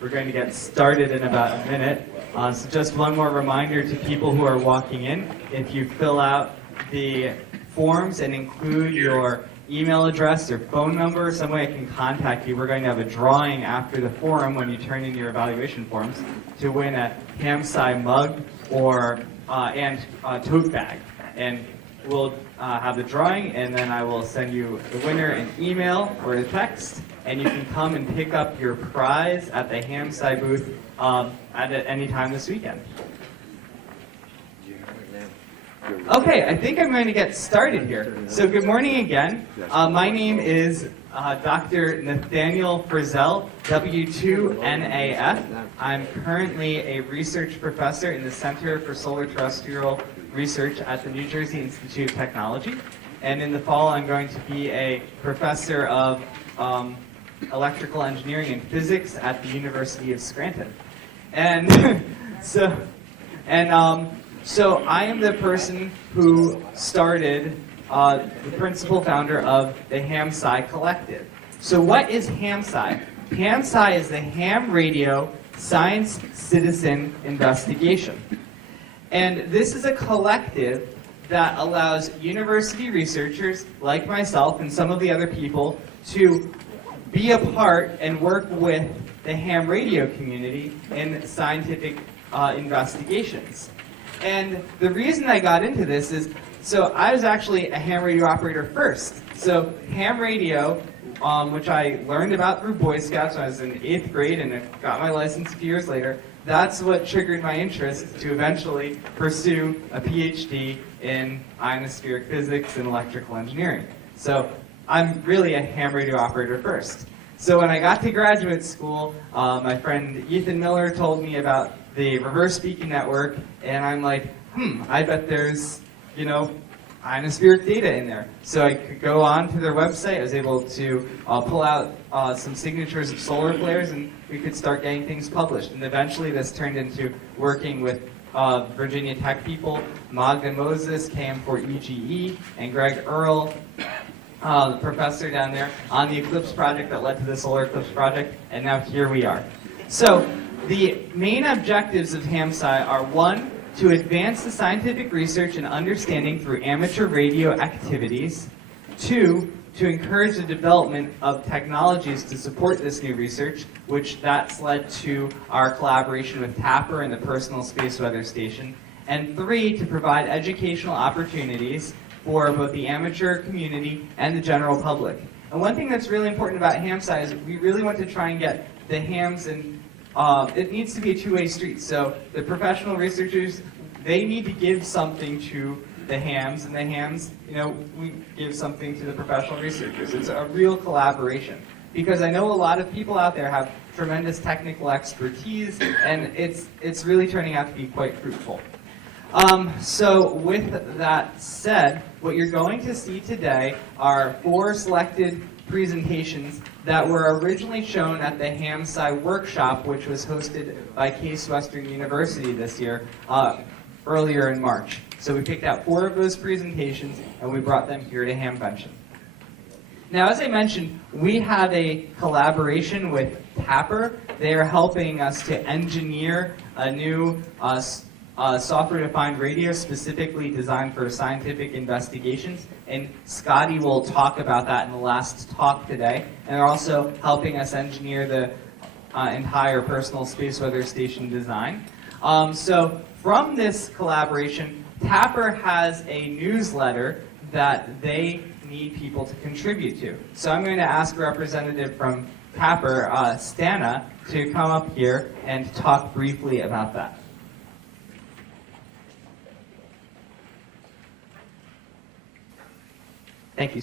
We're going to get started in about a minute. So just one more reminder to people who are walking in, if you fill out the forms and include your email address or phone number, some way I can contact you. We're going to have a drawing after the forum when you turn in your evaluation forms to win a HamSci mug or and tote bag. And we'll have the drawing, and then I will send you the winner an email or a text, and you can come and pick up your prize at the HamSci booth at any time this weekend. Okay, I think I'm going to get started here. So good morning again. My name is Dr. Nathaniel Frissell, W2NAF. I'm currently a research professor in the Center for Solar Terrestrial Research at the New Jersey Institute of Technology. And in the fall, I'm going to be a professor of electrical engineering and physics at the University of Scranton. And so I am the person who started, the principal founder of the HamSci Collective. So what is HamSci? HamSci is the Ham Radio Science Citizen Investigation. And this is a collective that allows university researchers like myself and some of the other people to be a part and work with the ham radio community in scientific investigations. And the reason I got into this is, so I was actually a ham radio operator first. So ham radio, which I learned about through Boy Scouts when I was in 8th grade and I got my license a few years later, that's what triggered my interest to eventually pursue a PhD in ionospheric physics and electrical engineering. So I'm really a ham radio operator first. So when I got to graduate school, my friend Ethan Miller told me about the reverse speaking network, and I'm like, I bet there's, ionospheric data in there. So I could go on to their website. I was able to pull out some signatures of solar flares, and we could start getting things published. And eventually this turned into working with Virginia Tech people, Magda Moses, KM4EGE, and Greg Earl, the professor down there, on the Eclipse project that led to the Solar Eclipse project, and now here we are. So the main objectives of HamSci are: 1, to advance the scientific research and understanding through amateur radio activities; 2, to encourage the development of technologies to support this new research, which that's led to our collaboration with TAPR and the Personal Space Weather Station; and 3, to provide educational opportunities for both the amateur community and the general public. And one thing that's really important about HamSci is we really want to try and get the hams and it needs to be a two-way street. So the professional researchers, they need to give something to the hams, and the hams, we give something to the professional researchers. It's a real collaboration, because I know a lot of people out there have tremendous technical expertise, and it's really turning out to be quite fruitful. So with that said, what you're going to see today are 4 selected presentations that were originally shown at the HamSci workshop, which was hosted by Case Western University this year, earlier in March. So we picked out 4 of those presentations, and we brought them here to Hamvention. Now, as I mentioned, we have a collaboration with TAPR. They are helping us to engineer a new software-defined radio specifically designed for scientific investigations, and Scotty will talk about that in the last talk today. And they're also helping us engineer the entire Personal Space Weather Station design. So from this collaboration, TAPR has a newsletter that they need people to contribute to. So I'm going to ask a representative from TAPR, Stana, to come up here and talk briefly about that. Thank you.